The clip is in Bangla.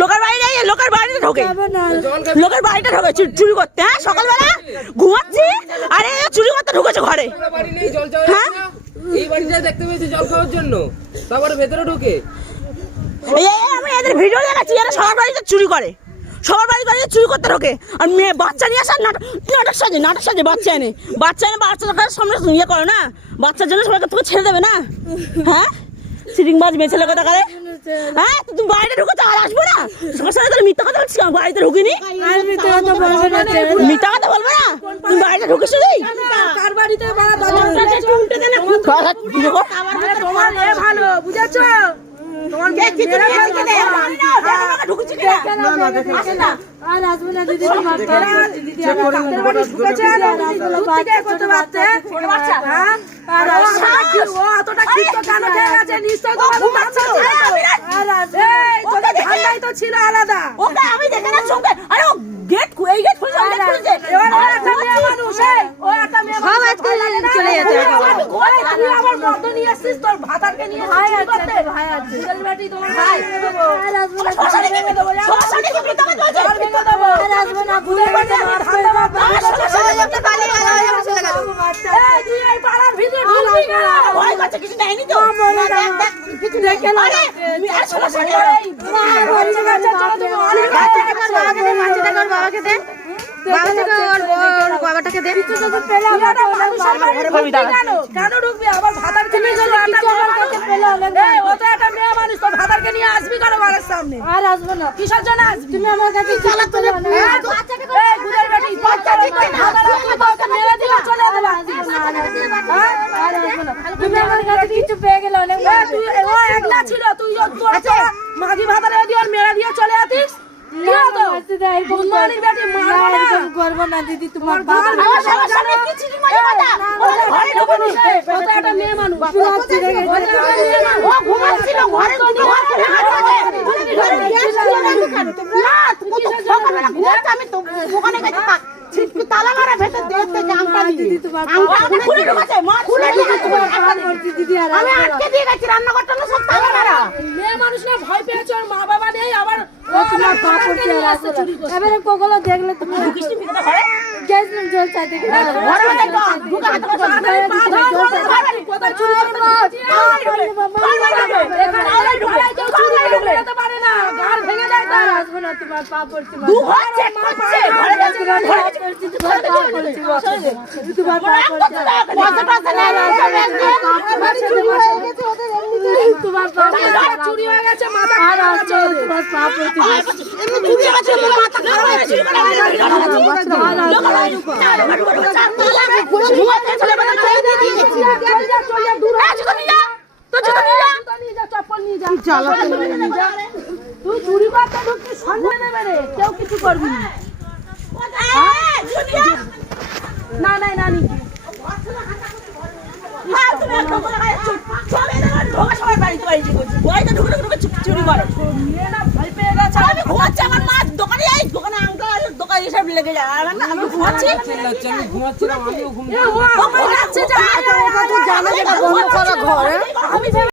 লোকের বাড়ি নেই, লোকের বাড়িতে ঢোকে, লোকের বাড়িটা ঢোকে চুরি করতে। হ্যাঁ সকালবেলা ঘুমাচ্ছি আরে চুরি করতে ঢুকেছে ঘরে। হ্যাঁ এই বাড়িটা দেখতে পেয়েছি জল খাওয়ার জন্য, তারপরে ভেতরে ঢুকে আমি এদের ভিডিও দেখাচ্ছি, এরা সবার বাড়িতে চুরি করে, সবার বাড়িতে চুরি করতে ঢোকে। আর মেয়ে বাচ্চা নিয়ে আসে নাটক সাজে বাচ্চা এনে বাচ্চাদের সামনে ইয়ে করো না, বাচ্চার জন্য সবাইকে তোকে ছেড়ে দেবে না। হ্যাঁ সিটিংবাজ মেয়ে ছেলে কথা করে। হ্যাঁ তুমি বাড়িতে ঢুকেছো আর আসবো না, সবার সাথে তাহলে মিথ্যা কথা বলছি, বাড়িতে ঢুকিনি, মিথ্যা কথা বলবে না, তুমি বাড়িতে ঢুকেছো কার বাড়িতে ভালো বুঝেছো? তোমার আর আসবে না দিদি, দিদি ছিল আলাদা। আমি দেখে না চোখে, আরে ও গেট এই গেট খুলেছে, চলে যেতে আবার মদ নিয়ে আসছিস তোর ভাতারকে নিয়ে ভাই আছে তোমার ভাই কিছু নেয়নি তো বাবাটাকে দে কেন ঢুকবি আবার ভাতারকে নিয়ে মানুষ তো ভাতারকে নিয়ে আসবি কেন বাড়ির সামনে? আর আসবো না, কিসের জন্য আসবি? তুমি আমার কাছে কিছু পেয়ে গেলে অনেক ছিল, তুই মাঝি ভাতারে মেরা দিয়ে চলে আসিস। করবো না দিদি, তোমার মেয়ে মানুষ তালা মারা ভেতর আমি আটকে দিয়ে গেছি, রান্নাঘরটা সব তালা মারা। মেয়ে মানুষ না ভয় পেয়েছে, ওর মা বাবা নেই, আবার এবারে কোগুলো দেখলে তুমি জল চাইতে পারে না, গাড় ভেঙে যায়, আসবো না, তোমার পা পড়ছে চুরি হয়ে গেছে, মাথা পা পড়ছে তুই চুরি করতে ঢুকছিস, সন্ধ্যা নেবে রে, কেউ কিছু করবি না। না নাই নানি চুরি করে ভয় পেয়ে গেছে। আমি ঘুমাচ্ছি, আমার মা দোকানে যাই, দোকানে আঙ্কেল দোকান এসব লেগে যায়, আমি ঘুমাচ্ছি, আমি ঘুমাচ্ছিলাম, আমিও ঘুম ঘুমাচ্ছে